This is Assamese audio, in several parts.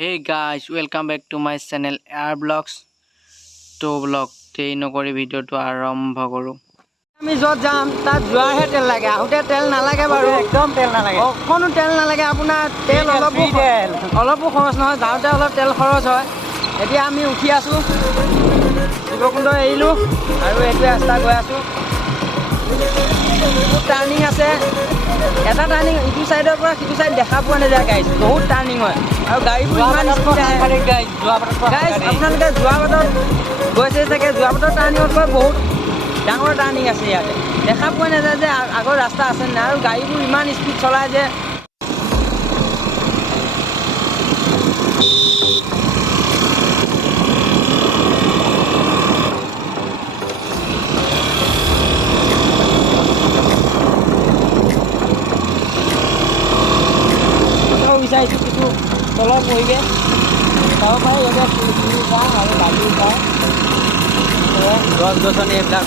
Hey guys, welcome back to my channel Air Vlogs to vlog এই নকৰি ভিডিওটো আৰম্ভ কৰো আমি যত যাম তাত যোৱাৰহে তেল লাগে আহোতে তেল নালাগে বাৰু একদম তেল নালাগে অকনো তেল নালাগে আপোনাৰ তেল অলপো খৰচ নহয় যাওঁতে অলপ তেল খৰচ হয় এতিয়া আমি উঠি আছো শিৱকুণ্ড এৰিলো আৰু এইটো ৰাস্তা গৈ আছো টাৰ্নিং আছে এটা টাৰ্নিং ইটো সাইডৰ পৰা সিটো সাইড দেখা পোৱা নাযায় গাইজ বহুত টাৰ্নিং হয় আৰু গাড়ীবোৰ ইমান স্পীড আহে গাইজ আপোনালোকে যোৱা বাটত গৈছে চাগে যোৱা বাটৰ টাৰ্নিঙতকৈ বহুত ডাঙৰ টাৰ্নিং আছে ইয়াতে দেখা পোৱা নাযায় যে আগৰ ৰাস্তা আছে নাই আৰু গাড়ীবোৰ ইমান স্পীড চলায় যে বিচাৰিছোঁ কিছু তলত বহিগে চাব পাৰে ইয়াতে ফুল পাওঁ আৰু বালি পাওঁ গছ গছনি এইবিলাক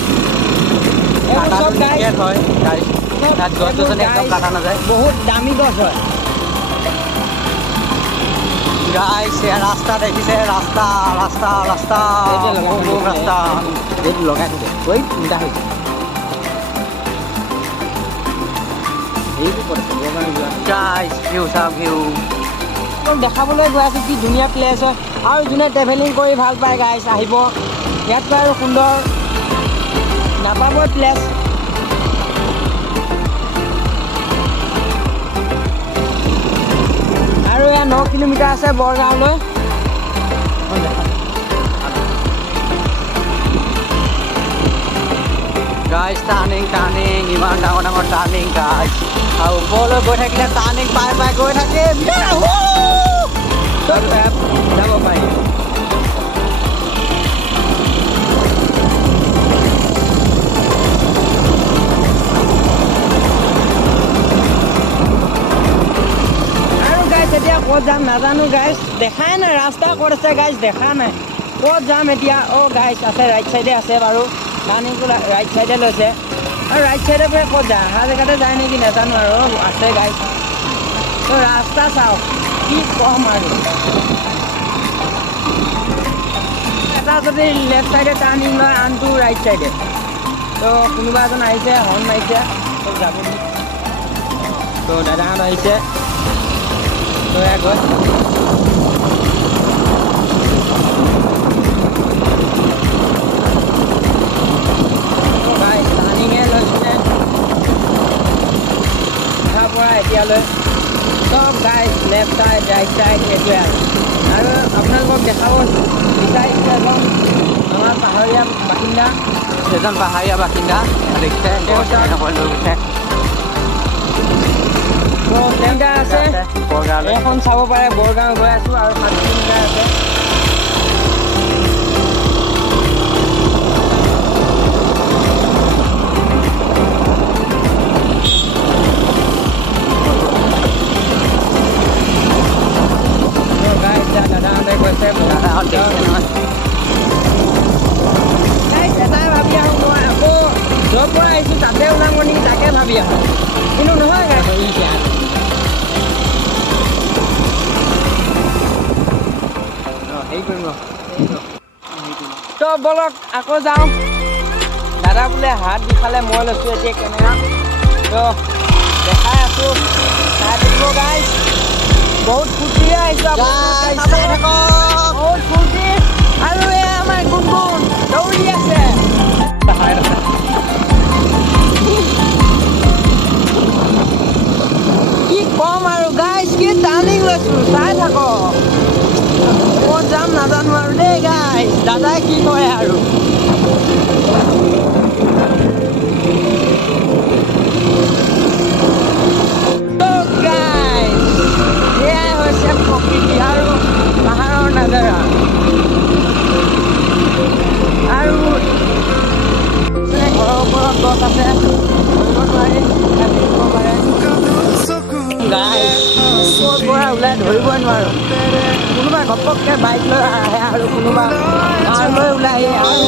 চব গাইড হয় তাত গছ গছনি একদম কাটা নাযায় বহুত দামী গছ হয় গাইছ ৰাস্তা দেখিছে ৰাস্তা ৰাস্তা ৰাস্তা ৰাস্তা এইটো লগাই থাকে কৈ চিন্তা হৈছে দেখাবলৈ গৈ আছোঁ কি ধুনীয়া প্লেচ হয় আৰু যোনে ট্ৰেভেলিং কৰি ভাল পায় গাইছ আহিব ইয়াতকৈ আৰু সুন্দৰ নাপাবই প্লেচ আৰু এয়া 9 কিলোমিটাৰ আছে বৰগাঁৱলৈ গাইছ টাৰ্নিং ইমান ডাঙৰ ডাঙৰ টাৰ্নিং গাইছ আৰু ওপৰলৈ গৈ থাকিলে টাৰ্নিং পাই গৈ থাকে যাব পাৰি আৰু গাইছ এতিয়া ক'ত যাম নাজানো গাইছ দেখাই নাই ৰাস্তা ক'ত আছে গাইছ দেখা নাই ক'ত যাম এতিয়া গাইছ আছে ৰাইট চাইডে আছে বাৰু টাৰ্নিংটো ৰাইট চাইডে লৈছে আৰু ৰাইট চাইডৰ পৰা ক'ত যায় অহা জেগাতে যায় নেকি নাজানো আৰু আছে গাইছ তো ৰাস্তা চাওক কি কম আৰু এটা যদি লেফ্ট চাইডে টাৰ্নিং লয় আনটো ৰাইট চাইডে তো কোনোবা এজন আহিছে হৰ্ণ মাৰিছে তো যাব তো দাদাহঁত আহিছে তো গৈ পৰা এতিয়ালৈ চব guys left side right side সেইটোৱে আৰু আপোনালোকক দেখাব বিচাৰিছে এজন আমাৰ পাহাৰীয়া বাসিন্দা দেখিছে তেনেকৈ আছে এখন চাব পাৰে বৰগাঁও গৈ আছোঁ আৰু 5 কিলোমিটাৰ আছে এটাই ভাবি আহোঁ মই আকৌ য'ৰ পৰা আহিছোঁ তাতে ওলাব নেকি তাকে ভাবি আহোঁ কিন্তু নহয় গাইছ হেৰি কৰিম তো বলক আকৌ যাওঁ দাদা বোলে হাত বিষালে মই লৈছোঁ এতিয়া কেমেৰা তো দেখাই আছোঁ চাই থাকিব গাইছ বহুত ফূৰ্তিৰে আহিছোঁ বহুত ফূৰ্তি আৰু এই আমাৰ গুণগুণ দৌৰি আছে কি কম আৰু গাইছ কি টাৰ্নিং লৈছোঁ চাই থাকক ক'ত যাম নাজানো আৰু দেই গাইছ দাদাই কি কৰে আৰু প্ৰকৃতি আৰু পাহাৰৰ নাজাৰা আৰু ঘৰৰ ওপৰত গছ আছে পৰা ওলাই ধৰিবই নোৱাৰোঁ কোনোবা ঘপককৈ বাইক লৈ আহে আৰু কোনোবা কাৰ লৈ ওলাই আহে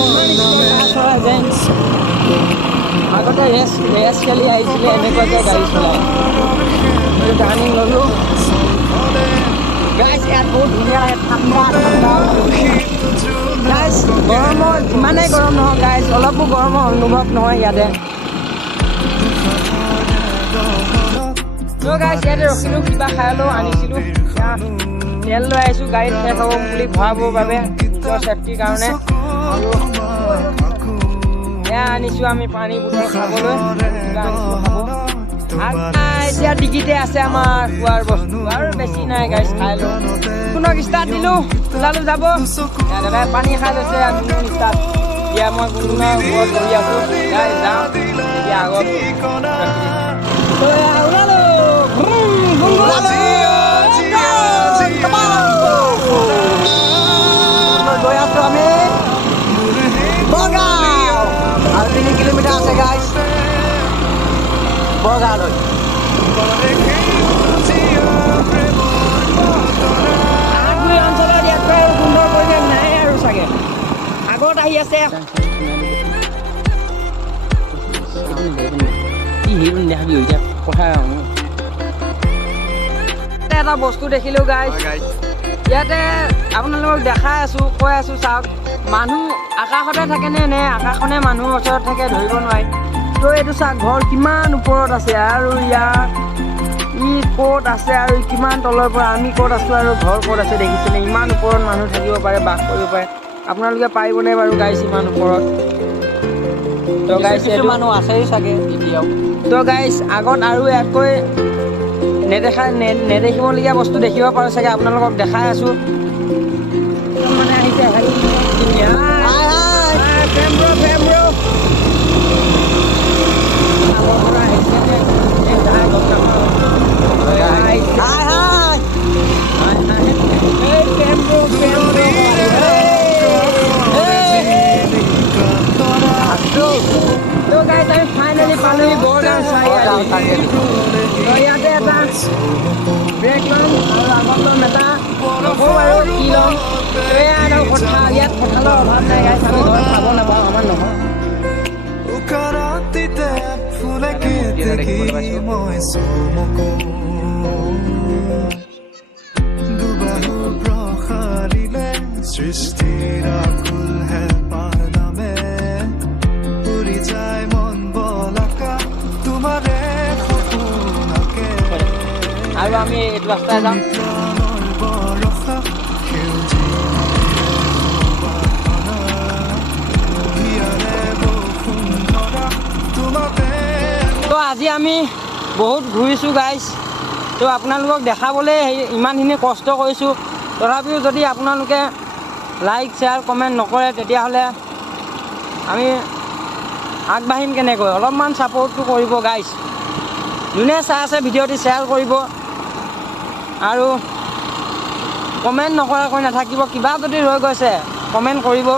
আগতে ৰেচ খেলি আহিছিলে এনেকুৱাকৈ গাড়ী চলাই টাৰ্নিং ল'লোঁ গাইছ ইয়াত বহুত ধুনীয়া লাগে ঠাণ্ডা গাইছ গৰমত যিমানেই গৰম নহয় গাইছ অলপো গৰমৰ অনুভৱ নহয় ইয়াতে গাইছ ইয়াতে ৰখিলোঁ কিবা খাই লওঁ আনিছিলোঁ তেল লৈ আহিছোঁ গাড়ীত শেষ হ'ব বুলি ভৰাবৰ বাবে নিজৰ চেফটিৰ কাৰণে এয়া আনিছোঁ আমি পানী বটল খাবলৈ কিবা আনিছোঁ খাব এতিয়া ডিগিতে আছে আমাৰ খোৱাৰ বস্তু আৰু বেছি নাই গাইছ খাই লওঁ কোনক ষ্টাৰ্ট দিলোঁ ওলালোঁ যাব দাদাই পানী খাই লৈছে আমি ষ্টাৰ্ট এতিয়া মই কোনোবা ঘৰত বহি আছোঁ গাই যাওঁ এতিয়া আগত ওলালোঁ গৈ আছোঁ আমি বৰগাঁও আৰু 3 কিলোমিটাৰ আছে গাইছ বৰগাঁৱলৈ আগগুৰি অঞ্চলত ইয়াতকৈ আৰু সুন্দৰ পৰিৱেশ নাই আৰু চাগে আগত আহি আছে এটা বস্তু দেখিলোঁ গাইছ ইয়াতে আপোনালোকক দেখাই আছোঁ কৈ আছোঁ চাওক মানুহ আকাশতে থাকেনে নে আকাশখনে মানুহৰ ওচৰত থাকে ধৰিব নোৱাৰি তো এইটো চাওক ঘৰ কিমান ওপৰত আছে আৰু ইয়াত ই ক'ত আছে আৰু কিমান তলৰ পৰা আমি ক'ত আছোঁ আৰু ঘৰ ক'ত আছে দেখিছেনে ইমান ওপৰত মানুহ থাকিব পাৰে বাস কৰিব পাৰে আপোনালোকে পাৰিবনে বাৰু গাইছ ইমান ওপৰত তো গাইছ এইটো মানুহ আছেই চাগে এতিয়াও তো গাইছ আগত আৰু ইয়াতকৈ নেদেখিবলগীয়া বস্তু দেখিব পাৰোঁ চাগে আপোনালোকক দেখাই আছোঁ মানে আহিছে তো গাইছ আমি ফাইনেলি পালোঁ বৰগাঁও ইয়াতে এটা ব্ৰেক ল'ম আৰু আগত ল'ম এটা নকওঁ আৰু কি ল'ম এয়া এটা কথা ইয়াত কঁঠালৰ অভাৱ নাই গাইছ আমি ঘৰত খাব নাপাওঁ আমাৰ নহয় আৰু আমি এইটো ৰাস্তাই যাম তো আজি আমি বহুত ঘূৰিছোঁ গাইছ তো আপোনালোকক দেখাবলৈ ইমানখিনি কষ্ট কৰিছোঁ তথাপিও যদি আপোনালোকে লাইক শ্বেয়াৰ কমেণ্ট নকৰে তেতিয়াহ'লে আমি আগবাঢ়িম কেনেকৈ অলপমান ছাপোৰ্টটো কৰিব গাইছ যোনে চাই আছে ভিডিঅ'টি শ্বেয়াৰ কৰিব আৰু কমেণ্ট নকৰাকৈ নাথাকিব কিবা যদি ৰৈ গৈছে কমেণ্ট কৰিব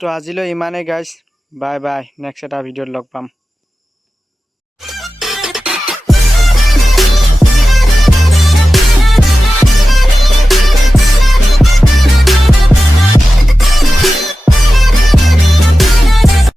তো আজিলৈ ইমানেই গাইছ বাই বাই নেক্সট এটা ভিডিঅ'ত লগ পাম